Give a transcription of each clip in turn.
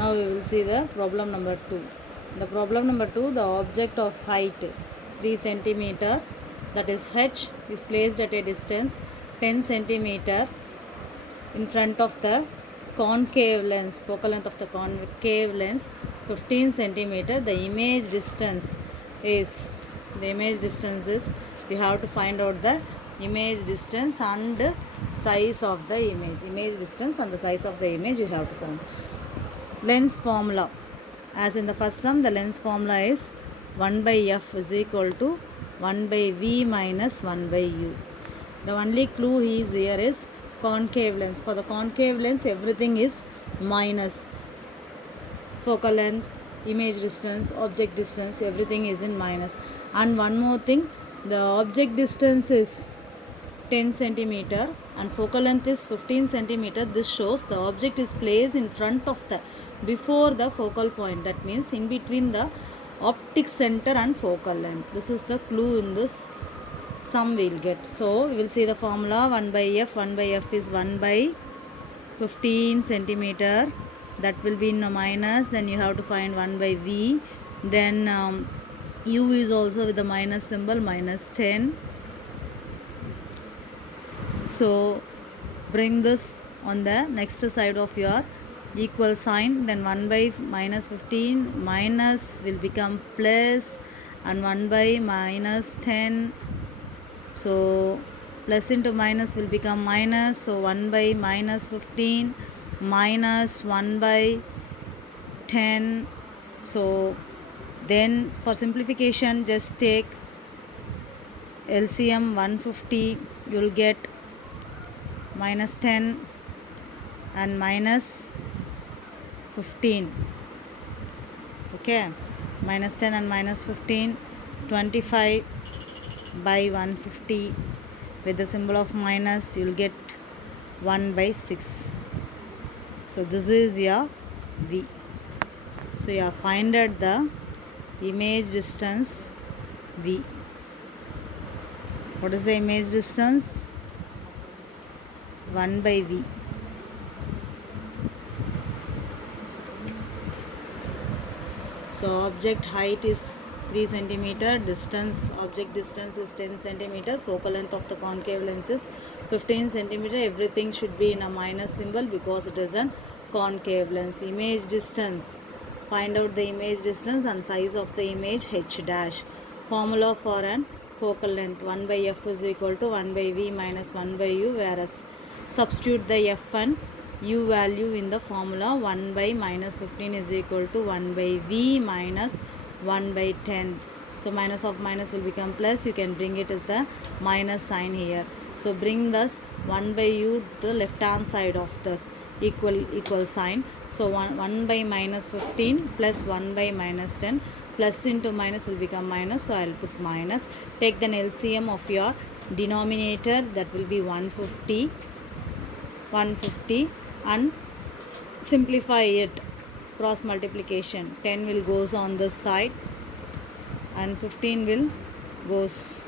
Now we will see the problem number 2. The problem number 2, the object of height 3 centimeter, that is h, is placed at a distance 10 centimeter in front of the concave lens, focal length of the concave lens 15 centimeter. The image distance is, you have to find out the image distance and size of the image distance and the size of the image you have to find. Lens formula, as in the first sum, the lens formula is 1 by f is equal to 1 by v minus 1 by u. The only clue is here is concave lens. For the concave lens, everything is minus. Focal length, image distance, object distance, everything is in minus. And one more thing, the object distance is 10 centimeter and focal length is 15 centimeter. This shows the object is placed in front of the, before the focal point. That means in between the optic center and focal length. This is the clue in this sum we will get. So we will see the formula. 1 by f. 1 by f is 1 by 15 centimeter. That will be in a minus. Then you have to find 1 by v. Then u is also with the minus symbol, minus 10. So bring this on the next side of your equal sign. Then 1 by minus 15, minus will become plus, and 1 by minus 10. So plus into minus will become minus. So 1 by minus 15 minus 1 by 10. So then for simplification, just take LCM 150. You will get minus 10 and minus 15. Okay, minus 10 and minus 15, 25 by 150. With the symbol of minus, you will get 1 by 6. So this is your V. So you have found out the image distance V. What is the image distance? 1 by V. So object height is 3 centimeter, object distance is 10 centimeter, focal length of the concave lens is 15 centimeter. Everything should be in a minus symbol because it is a concave lens. Image distance, find out the image distance and size of the image h dash. Formula for an focal length, 1 by f is equal to 1 by v minus 1 by u, whereas substitute the f and u value in the formula. 1 by minus 15 is equal to 1 by v minus 1 by 10. So minus of minus will become plus. You can bring it as the minus sign here. So bring this 1 by u to the left hand side of this equal sign. So 1 by minus 15 plus 1 by minus 10. Plus into minus will become minus. So I will put minus. Take the LCM of your denominator, that will be 150 and simplify it. Cross multiplication, 10 will goes on this side and 15 will goes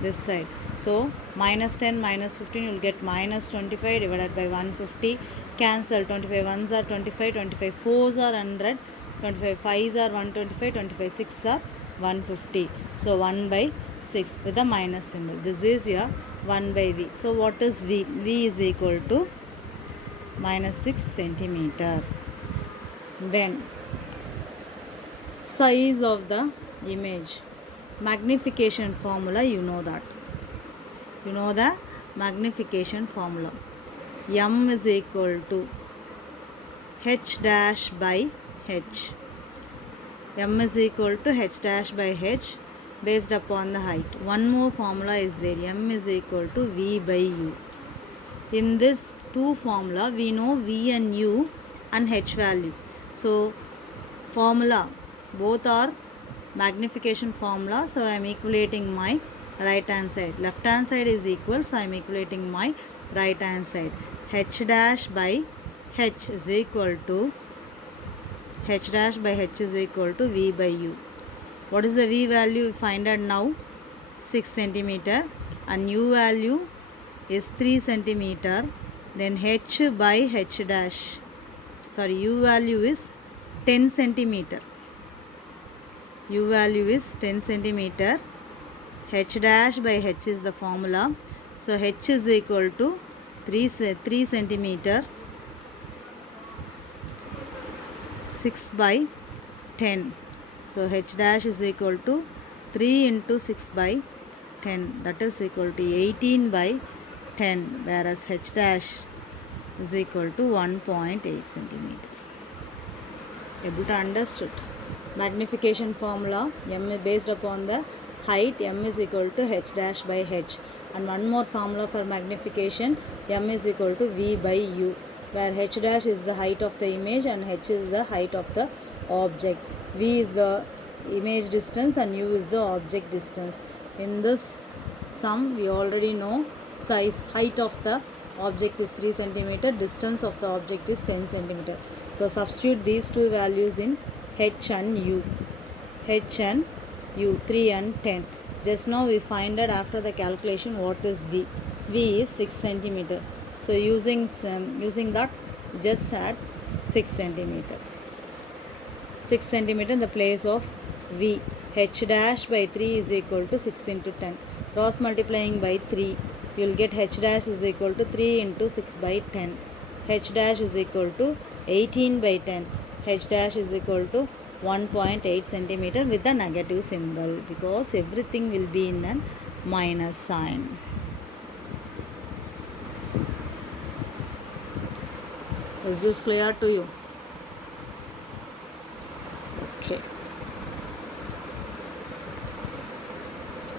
this side. So minus 10 minus 15, you will get minus 25 divided by 150. Cancel, 25 ones are 25, 25 fours are 100, 25 fives are 125, 25 six are 150. So 1 by 6 with a minus symbol. This is your 1 by v. So what is v? V is equal to minus 6 centimeter. Then size of the image, magnification formula, you know that. You know the magnification formula. M is equal to h dash by h. M is equal to h dash by h based upon the height. One more formula is there. M is equal to v by u. In this two formula, we know v and u and h value. So formula, both are magnification formula. So I am equating my right hand side. Left hand side is equal, so I am equating my right hand side. H dash by h is equal to v by u. What is the v value? Find out now. 6 centimeter and u value is 3 centimeter. Then h by h dash. u value is 10 centimeter. U value is 10 centimeter. H dash by h is the formula. So h is equal to 3 centimeter 6 by 10. So h dash is equal to 3 into 6 by 10, that is equal to 18 by 10, whereas h dash is equal to 1.8 centimeter. Able to understood? Magnification formula, m is based upon the height, m is equal to h dash by h. And one more formula for magnification, m is equal to v by u, where h dash is the height of the image and h is the height of the object. V is the image distance and u is the object distance. In this sum, we already know height of the object is 3 centimeter, distance of the object is 10 centimeter. So substitute these two values in h and u. H and u, 3 and 10. Just now we find out after the calculation what is v. V is 6 centimeter. So using that, just add 6 centimeter. 6 centimeter in the place of v. H dash by 3 is equal to 6 into 10. Cross multiplying by 3, you will get h dash is equal to 3 into 6 by 10. H dash is equal to 18 by 10. H dash is equal to 1.8 centimeter with the negative symbol, because everything will be in a minus sign. Is this clear to you?